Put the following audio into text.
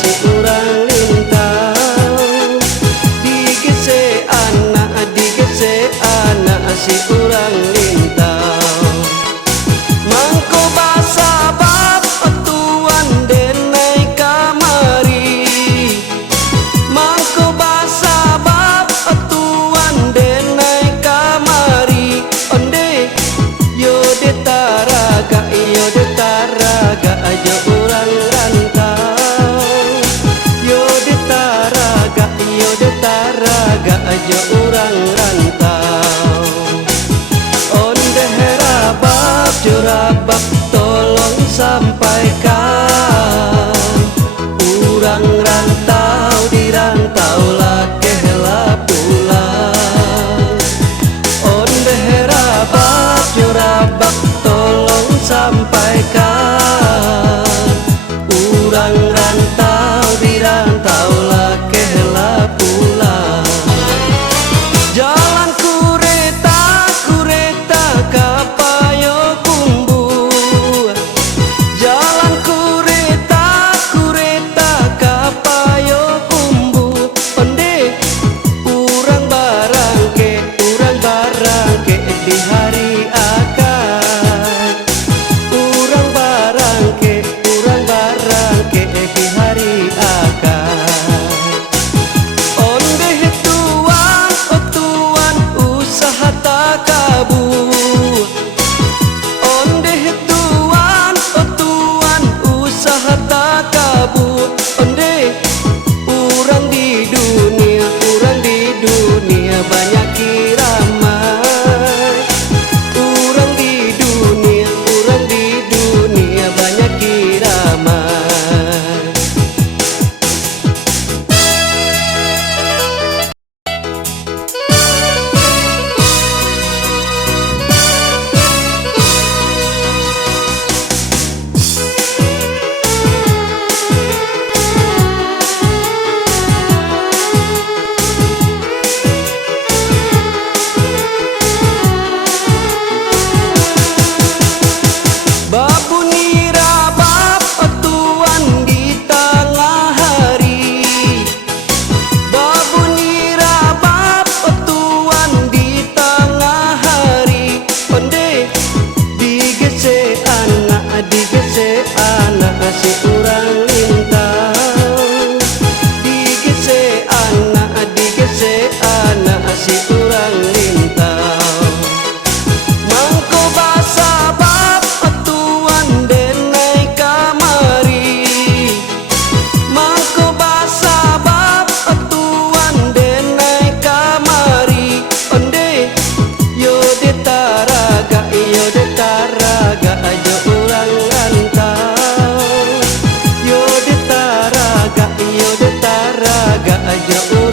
si urang lintau. Digese anak si urang lintau. Mangko basa bab tuan denai kamari. Mangko basa bab tuan denai kamari. Onde yo de taraga aja urang rantau. Yo de taraga aja urang rantau. Onde herabab jurabab tolong sampaikan. Urang rantau di rantau lakeh lah pulang. Onde herabab jurabab tolong sampaikan. Urang rantau di rantau lakeh lah pulang. Jalan kureta kapayo kumbu. Jalan kureta kapayo kumbu. Onde urang barangke di hari akad. Urang barangke di hari akad. Onde tuan usaha takabu. Onde tuan usaha takabu. Onde urang di dunia banyak kiramai. Urang di dunia banyak kiramai. Babunira bab tuan di tengah hari. Babunira bab tuan di tengah hari. Onde digese anak si urang lintau. Digese anak si urang lintau. Mangko basa bab tuan denai kamari. Mangko basa bab tuan denai kamari. Onde yo de taraga aja urang rantau. Yo de taraga aja urang